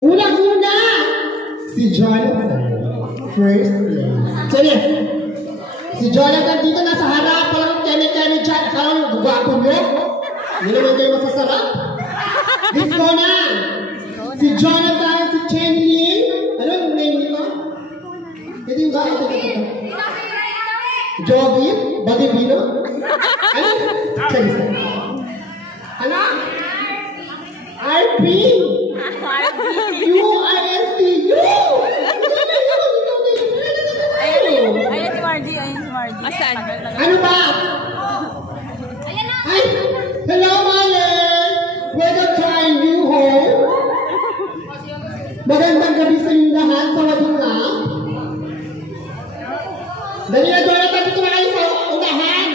Unang-una, si Jonathan. First place. Sige. Si Jonathan dito nasa harap. Parang kemi-kemi dyan. Parang gugapon mo. Hindi naman kayo masasarap. Let's go na. Si Jonathan, si Chenlin. Ano yung name nito? Ito yung ba? Ito. Joby? Badibino? Ano? Chenlin. Ano? RP? U-I-S-T-U! Ayan si Margie, Asan? Ano ba? Ay! Hello, Malen! Welcome to our new home. Magandang gabi sa inyong lahat sa wadong lang. Dali na, Jonathan, dito na kayo sa unahan.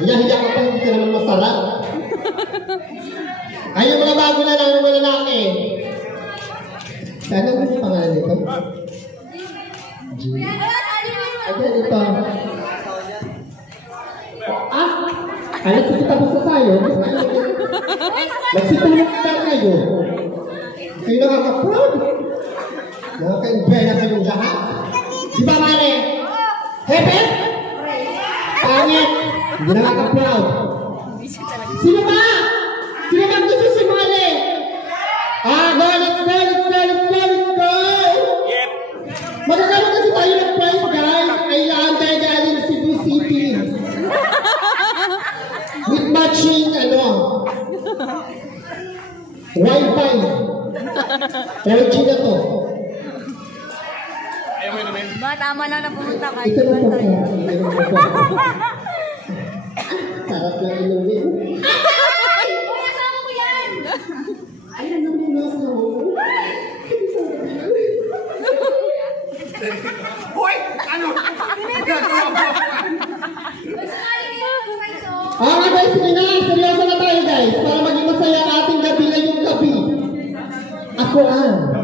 Hiya-hiya ka pa, hindi ka naman masarap. Ay, yung mga bago na lang, yung mga lalaki. Sana ba yung pangalan nito? G. Ay, ito. Ah! Ano, sige, tapos na tayo. Nagsitulog na kayo. Kayo nakaka-proud. Nakaka-imprena kayong lahat. Di ba, Mare? Hepe? Pangit. Hindi nakaka-proud. Sino ba? Sino ba gusto si Mare? Ah, go, let's go, let's go, let's go, let's go! Magkakaroon kasi tayo ng prize, guys. Kailangan tayo galing sa Cebu City. With matching, Wi-Fi. 4G na to. Ba, tama na pumunta ka. Ito na po. Sarap lang inuwi. Ayan ang nasa ako. Hoy! Ano? Guys, sige na. Seryoso na tayo, guys. Para maging masaya ang ating gabi ngayong gabi. Ako ang